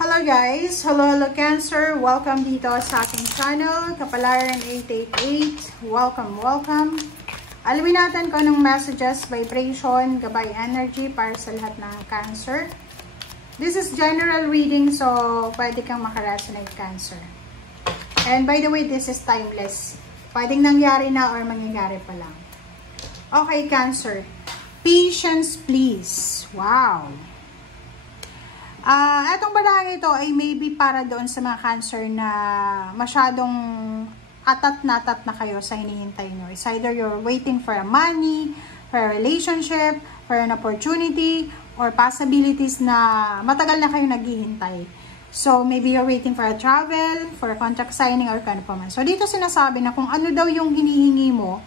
Hello guys! Hello Cancer! Welcome dito sa aking channel, Kapalaran 888. Welcome! Alamin natin kung anong messages, vibration, gabay energy para sa lahat ng Cancer. This is general reading, so pwede kang makaresonate Cancer. And by the way, this is timeless. Pwedeng nangyari na or mangyayari pa lang. Okay Cancer. Patience please. Wow! Etong barang ito ay maybe para doon sa mga Cancer na masyadong atat na kayo sa hinihintay nyo. It's either you're waiting for a money, for a relationship, for an opportunity, or possibilities na matagal na kayo naghihintay. So, maybe you're waiting for a travel, for a contract signing, or kano pa man. So, dito sinasabi na kung ano daw yung hinihingi mo,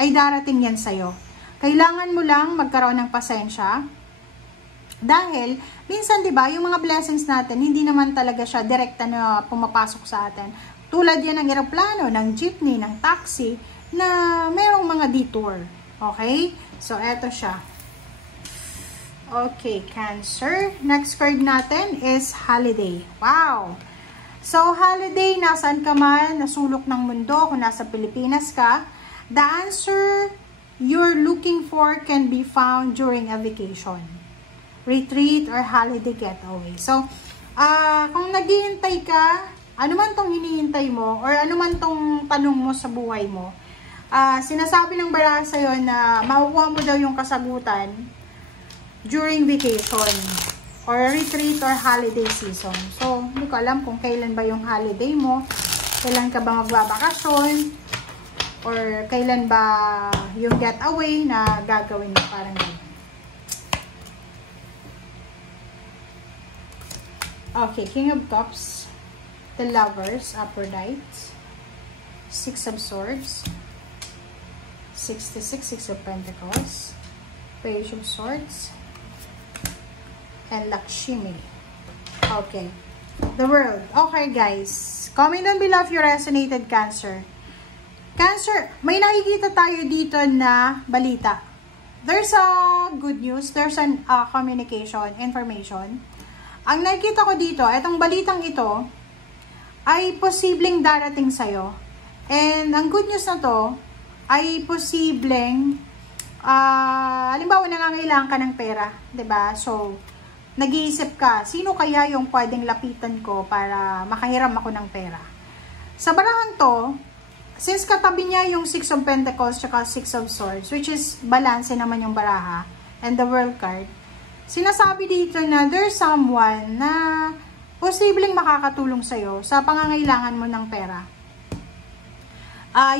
ay darating yan sa'yo. Kailangan mo lang magkaroon ng pasensya. Dahil, minsan, di ba, yung mga blessings natin, hindi naman talaga siya direkta na pumapasok sa atin. Tulad yan ng eroplano, ng jeepney, ng taxi, na mayroong mga detour. Okay? So, eto siya. Okay, Cancer. Next card natin is holiday. Wow! So, holiday, nasaan ka man, nasulok ng mundo, kung nasa Pilipinas ka, the answer you're looking for can be found during a vacation, retreat, or holiday getaway. So, kung naghihintay ka, ano man tong hinihintay mo, or ano man tong tanong mo sa buhay mo, sinasabi ng baraha sa'yo na makukuha mo daw yung kasagutan during vacation, or retreat, or holiday season. So, hindi ko alam kung kailan ba yung holiday mo, kailan ka ba magbabakasyon, or kailan ba yung getaway na gagawin mo, parang ganyan. Okay, King of Cups, the Lovers, Aphrodite, Six of Swords, 66, Six of Pentacles, Page of Swords, and Lakshmi. Okay, the World. Okay guys, comment down below if you resonated Cancer. Cancer, may nakikita tayo dito na balita. There's a good news, there's an communication, information. Ang nakikita ko dito, itong balitang ito, ay posibleng darating sa'yo. And ang good news na to, ay posibleng, halimbawa nangangailangan ka ng pera, 'di ba? So, nag-iisip ka, sino kaya yung pwedeng lapitan ko para makahiram ako ng pera? Sa barahan to, since katabi niya yung Six of Pentacles tsaka Six of Swords, which is balance naman yung baraha, and the World card, sinasabi dito na there's someone na posibleng makakatulong sa'yo sa pangangailangan mo ng pera.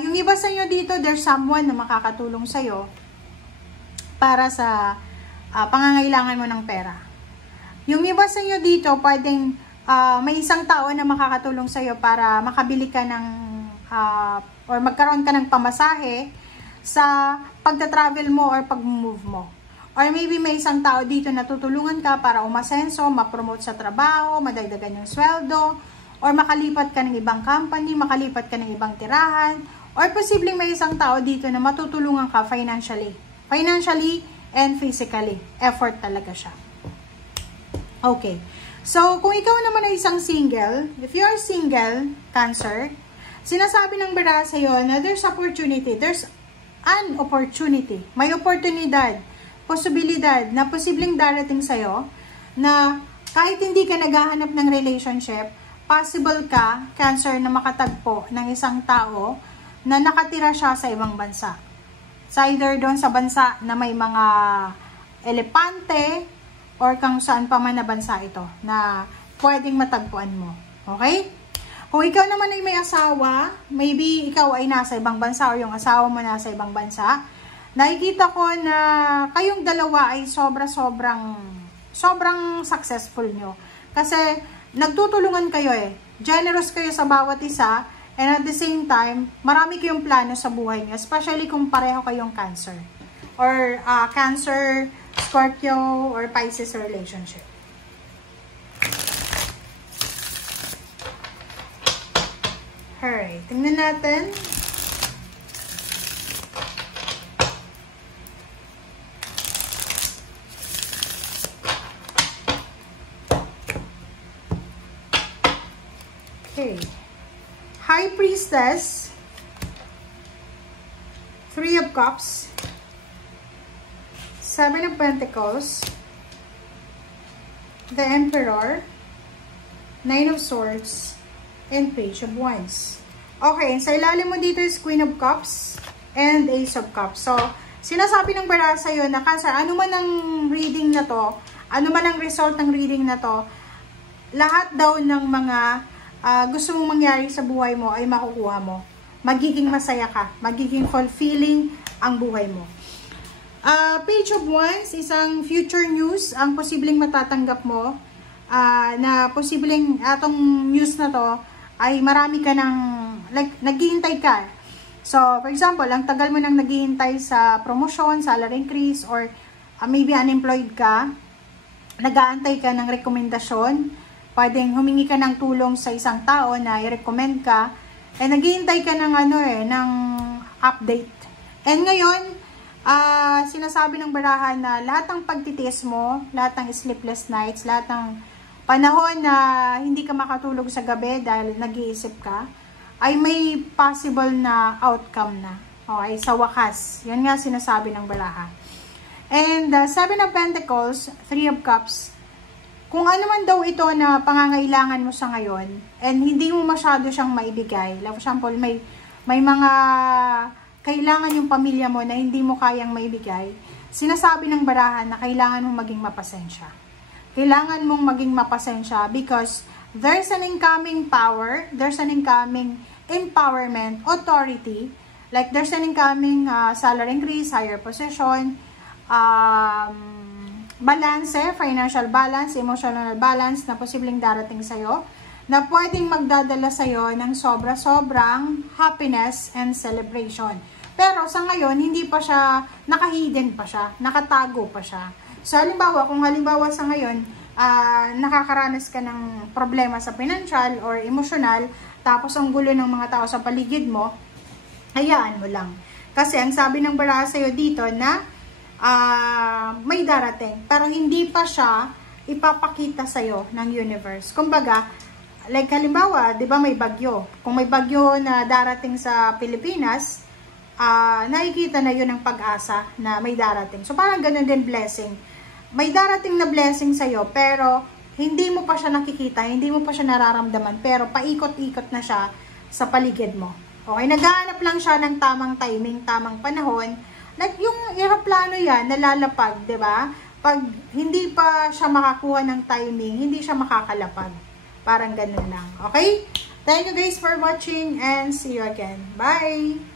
Yung iba sa inyo dito, there's someone na makakatulong sa'yo para sa pangangailangan mo ng pera. Yung iba sa inyo dito, pwedeng may isang tao na makakatulong sa'yo para makabili ka ng or magkaroon ka ng pamasahe sa pagta-travel mo or pag-move mo. Or maybe may isang tao dito na tutulungan ka para umasenso, ma-promote sa trabaho, madagdagan yung sweldo, or makalipat ka ng ibang company, makalipat ka ng ibang tirahan, or posibleng may isang tao dito na matutulungan ka financially. Financially and physically. Effort talaga siya. Okay. So, kung ikaw naman ay isang single, if you are single, Cancer, sinasabi ng baraha sa'yo na there's opportunity, there's an opportunity, may oportunidad, posibilidad na posibleng darating sa'yo na kahit hindi ka naghahanap ng relationship, possible ka, Cancer, na makatagpo ng isang tao na nakatira siya sa ibang bansa. Sa either doon sa bansa na may mga elepante or kung saan pa man na bansa ito na pwedeng matagpuan mo. Okay? Kung ikaw naman ay may asawa, maybe ikaw ay nasa ibang bansa or yung asawa mo nasa ibang bansa, nakikita ko na kayong dalawa ay sobrang successful nyo. Kasi nagtutulungan kayo eh. Generous kayo sa bawat isa, and at the same time, marami kayong plano sa buhay nyo, especially kung pareho kayong Cancer. Or Cancer, Scorpio, or Pisces relationship. Alright, tingnan natin. Okay. High Priestess, 3 of Cups, 7 of Pentacles, the Emperor, 9 of Swords, and Page of Wands. Okay, sa ilalim mo dito is Queen of Cups and Ace of Cups. So, sinasabi ng baraha sa'yo na Cancer, ano man ang reading na to, ano man ang result ng reading na to, lahat daw ng mga gusto mong mangyari sa buhay mo ay makukuha mo. Magiging masaya ka, magiging fulfilling ang buhay mo. Page of Wands, isang future news ang posibleng matatanggap mo, na posibleng atong news na to ay marami ka ng, like, naghihintay ka. So, for example, ang tagal mo nang naghihintay sa promotion, salary increase, or maybe unemployed ka, nag-aantay ka ng rekomendasyon, pwedeng humingi ka ng tulong sa isang tao na i-recommend ka, naghihintay ka ng ng update. And ngayon, sinasabi ng baraha na lahat ng pagtitiis mo, lahat ng sleepless nights, lahat ng panahon na hindi ka makatulog sa gabi dahil nag-iisip ka, ay may possible na outcome na. Okay, sa wakas. Yan nga sinasabi ng baraha. And 7 of Pentacles, 3 of Cups, kung ano man daw ito na pangangailangan mo sa ngayon, and hindi mo masyado siyang maibigay, like for example, may mga kailangan yung pamilya mo na hindi mo kayang maibigay, sinasabi ng baraha na kailangan mong maging mapasensya. Kailangan mong maging mapasensya because there's an incoming power, there's an incoming empowerment, authority, like there's an incoming salary increase, higher position, balance, financial balance, emotional balance na posibleng darating sa'yo, na pwedeng magdadala sa'yo ng sobra-sobrang happiness and celebration. Pero sa ngayon, hindi pa siya, naka-hidden pa siya, nakatago pa siya. So halimbawa, kung halimbawa sa ngayon, nakakaranas ka ng problema sa financial or emotional, tapos ang gulo ng mga tao sa paligid mo, hayaan mo lang. Kasi ang sabi ng baraha sa'yo dito na may darating, pero hindi pa siya ipapakita sa'yo ng universe. Kumbaga, like halimbawa, di ba may bagyo? Kung may bagyo na darating sa Pilipinas, nakikita na yun ng pag-asa na may darating. So parang ganun din blessing. May darating na blessing sa'yo, pero hindi mo pa siya nakikita, hindi mo pa siya nararamdaman, pero paikot-ikot na siya sa paligid mo. Okay, naghahanap lang siya ng tamang timing, tamang panahon. Like yung aeroplano yan, nalalapag, di ba? Pag hindi pa siya makakuha ng timing, hindi siya makakalapag. Parang ganun lang. Okay? Thank you guys for watching and see you again. Bye!